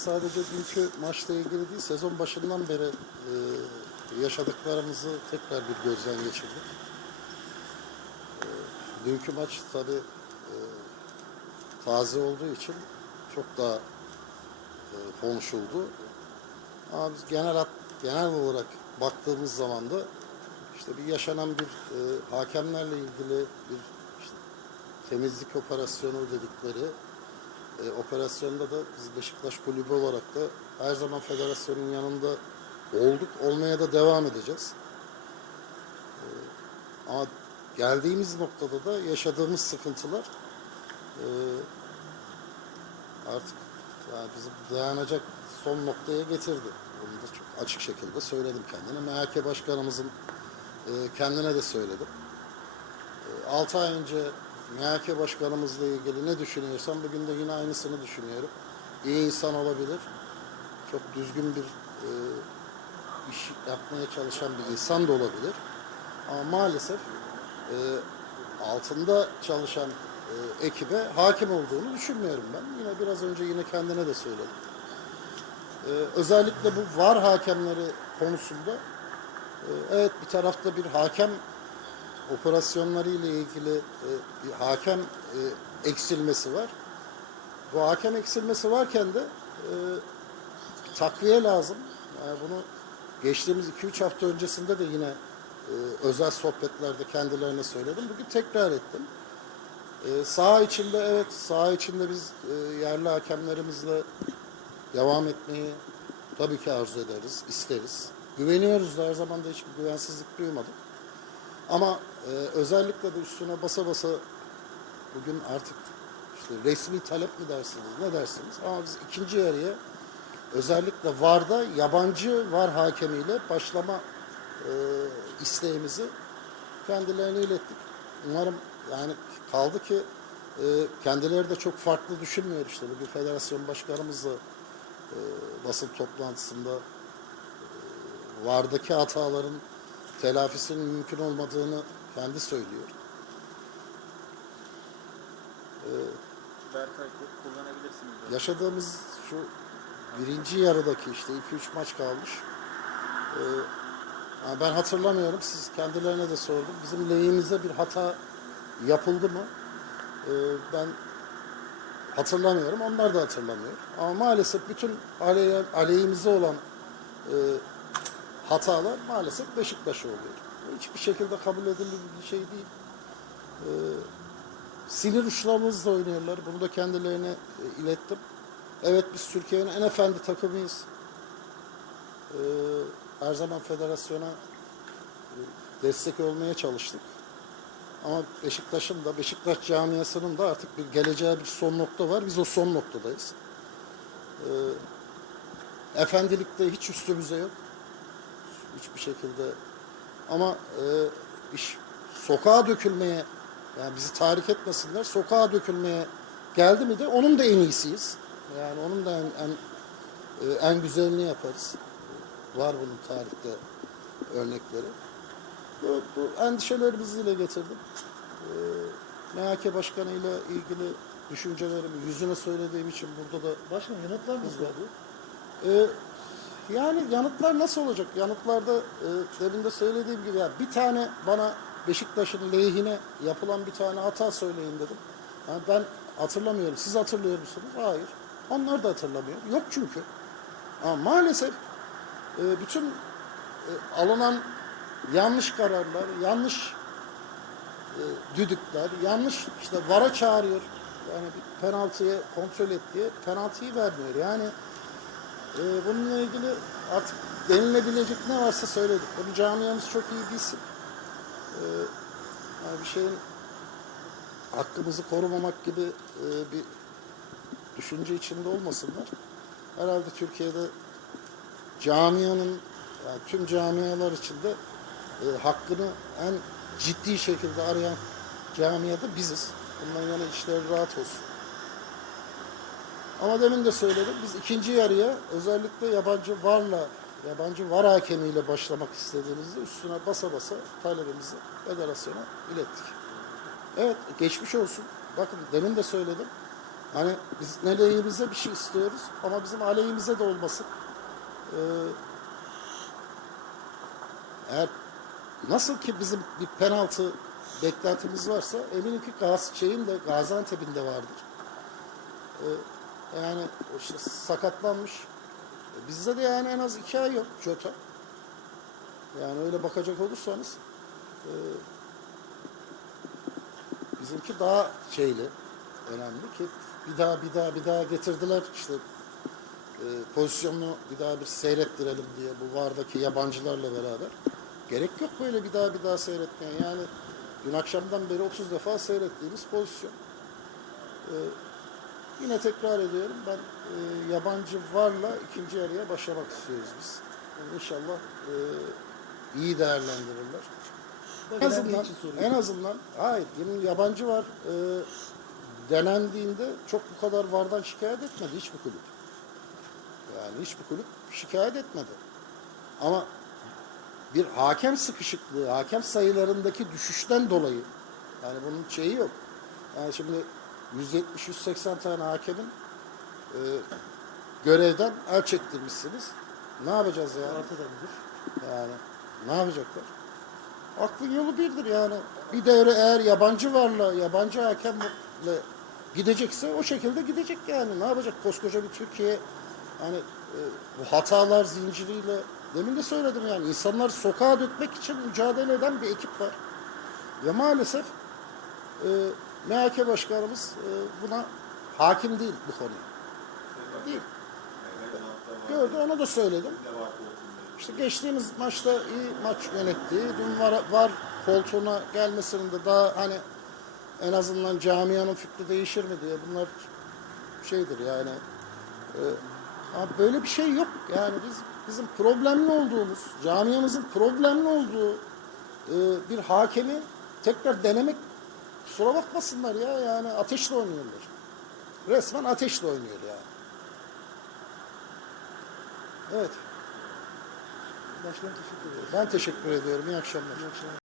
sadece dünkü maçla ilgili değil, sezon başından beri e, yaşadıklarımızı tekrar bir gözden geçirdik. E, dünkü maç tabii e, taze olduğu için çok daha e, konuşuldu. Ama biz genel genel olarak baktığımız zaman da işte bir yaşanan bir e, hakemlerle ilgili bir işte temizlik operasyonu dedikleri operasyonda da biz Beşiktaş Kulübü olarak da her zaman federasyonun yanında olduk, olmaya da devam edeceğiz. E, ama geldiğimiz noktada da yaşadığımız sıkıntılar e, artık bizi dayanacak son noktaya getirdi. Bunu da çok açık şekilde söyledim kendine. MHK Başkanımızın e, kendine de söyledim. 6 ay önce MHK Başkanımızla ilgili ne düşünüyorsam bugün de yine aynısını düşünüyorum. İyi insan olabilir. Çok düzgün bir e, iş yapmaya çalışan bir insan da olabilir. Ama maalesef e, altında çalışan e, ekibe hakim olduğunu düşünmüyorum ben. Yine biraz önce yine kendine de söyledim. E, özellikle bu var hakemleri konusunda e, evet bir tarafta bir hakem operasyonları ile ilgili e, bir hakem e, eksilmesi var. Bu hakem eksilmesi varken de e, takviye lazım. Yani bunu geçtiğimiz 2-3 hafta öncesinde de yine e, özel sohbetlerde kendilerine söyledim. Bugün tekrar ettim. E, saha içinde evet, saha içinde biz e, yerli hakemlerimizle devam etmeyi tabii ki arzu ederiz, isteriz. Güveniyoruz da her zaman da hiçbir güvensizlik duymadık. Ama e, özellikle de üstüne basa basa bugün artık işte resmi talep mi dersiniz, ne dersiniz? Ama biz ikinci yarıya özellikle VAR'da yabancı VAR hakemiyle başlama e, isteğimizi kendilerine ilettik. Umarım yani kaldı ki e, kendileri de çok farklı düşünmüyor işte. Bugün federasyon başkanımızla e, basın toplantısında e, VAR'daki hataların telafisinin mümkün olmadığını kendi söylüyor. Berkay ku- kullanabilirsiniz. diyor. Yaşadığımız şu birinci yarıdaki işte 2-3 maç kalmış. Ee, ben hatırlamıyorum. Siz kendilerine de sordum. Bizim lehimize bir hata yapıldı mı? Ee, ben hatırlamıyorum. Onlar da hatırlamıyor. Ama maalesef bütün aley, aleyhimize olan e, hatalar maalesef Beşiktaş'a oluyor. Hiçbir şekilde kabul edilir bir şey değil. Ee, sinir uçlarımızla oynuyorlar. Bunu da kendilerine e, ilettim. Evet biz Türkiye'nin en efendi takımıyız. Ee, her zaman federasyona e, destek olmaya çalıştık. Ama Beşiktaş'ın da, Beşiktaş camiasının da artık bir geleceğe bir son nokta var. Biz o son noktadayız. Ee, efendilikte hiç üstümüze yok. Hiçbir şekilde. Ama e, iş sokağa dökülmeye, yani bizi tahrik etmesinler, sokağa dökülmeye geldi mi de onun da en iyisiyiz. Yani onun da en, en, e, en güzelini yaparız. Var bunun tarihte örnekleri. Bu, bu endişeleri dile getirdim. Ee, MHK Başkanı ile ilgili düşüncelerimi yüzüne söylediğim için burada da Başkanım yanıtlar nasıl Bizde. oldu? Yani yanıtlar nasıl olacak? Yanıtlarda e, demin de söylediğim gibi ya bir tane bana Beşiktaş'ın lehine yapılan bir tane hata söyleyin dedim. Yani ben hatırlamıyorum. Siz hatırlıyor musunuz? Hayır. Onlar da hatırlamıyor. Yok çünkü. Ama maalesef e, bütün e, alınan yanlış kararlar, yanlış e, düdükler, yanlış işte vara çağırıyor. Yani bir penaltıya kontrol et diye penaltıyı vermiyor. Yani e, bununla ilgili artık denilebilecek ne varsa söyledik. Bunu camiamız çok iyi bilsin. E, yani bir şeyin hakkımızı korumamak gibi e, bir düşünce içinde olmasınlar. Herhalde Türkiye'de camianın, yani tüm camialar içinde e, hakkını en ciddi şekilde arayan camiada biziz. Bundan yana işleri rahat olsun. Ama demin de söyledim. Biz ikinci yarıya özellikle yabancı varla, yabancı var hakemiyle başlamak istediğimizde üstüne basa basa talebimizi federasyona ilettik. Evet geçmiş olsun. Bakın demin de söyledim. Hani biz ne lehimize bir şey istiyoruz ama bizim aleyhimize de olmasın. Ee, eğer nasıl ki bizim bir penaltı beklentimiz varsa eminim ki Gaz şeyin de Gaziantep'in de vardır. Ee, yani işte sakatlanmış. E, Bizde de yani en az iki ay yok Jota. Yani öyle bakacak olursanız e, bizimki daha şeyli, önemli ki bir daha bir daha bir daha getirdiler işte e, pozisyonunu bir daha bir seyrettirelim diye bu vardaki yabancılarla beraber. Gerek yok böyle bir daha bir daha seyretmeye. Yani dün akşamdan beri 30 defa seyrettiğimiz pozisyon. E, yine tekrar ediyorum ben e, yabancı varla ikinci yarıya başlamak istiyoruz biz. Yani inşallah e, iyi değerlendirirler. En azından, en azından hayır yeni yabancı var e, denendiğinde çok bu kadar vardan şikayet etmedi hiçbir kulüp. Yani hiçbir kulüp şikayet etmedi. Ama bir hakem sıkışıklığı, hakem sayılarındaki düşüşten dolayı yani bunun şeyi yok. Yani şimdi 170-180 tane hakemin e, görevden el çektirmişsiniz. Ne yapacağız yani? Yani ne yapacaklar? Aklın yolu birdir yani. Bir devre eğer yabancı varla, yabancı hakemle gidecekse o şekilde gidecek yani. Ne yapacak koskoca bir Türkiye hani e, bu hatalar zinciriyle demin de söyledim yani insanlar sokağa dökmek için mücadele eden bir ekip var. Ve maalesef e, MHK başkanımız e, buna hakim değil bu konuya. Değil. Gördü onu da söyledim. İşte geçtiğimiz maçta iyi maç yönetti. Dün var, var koltuğuna gelmesinin de daha hani en azından camianın fikri değişir mi diye bunlar şeydir yani. Ama böyle bir şey yok. Yani biz bizim problemli olduğumuz, camiamızın problemli olduğu e, bir hakemi tekrar denemek kusura bakmasınlar ya yani ateşle oynuyorlar. Resmen ateşle oynuyor yani. Evet. Başkanım teşekkür ederim. Ben teşekkür ediyorum. İyi akşamlar. İyi akşamlar.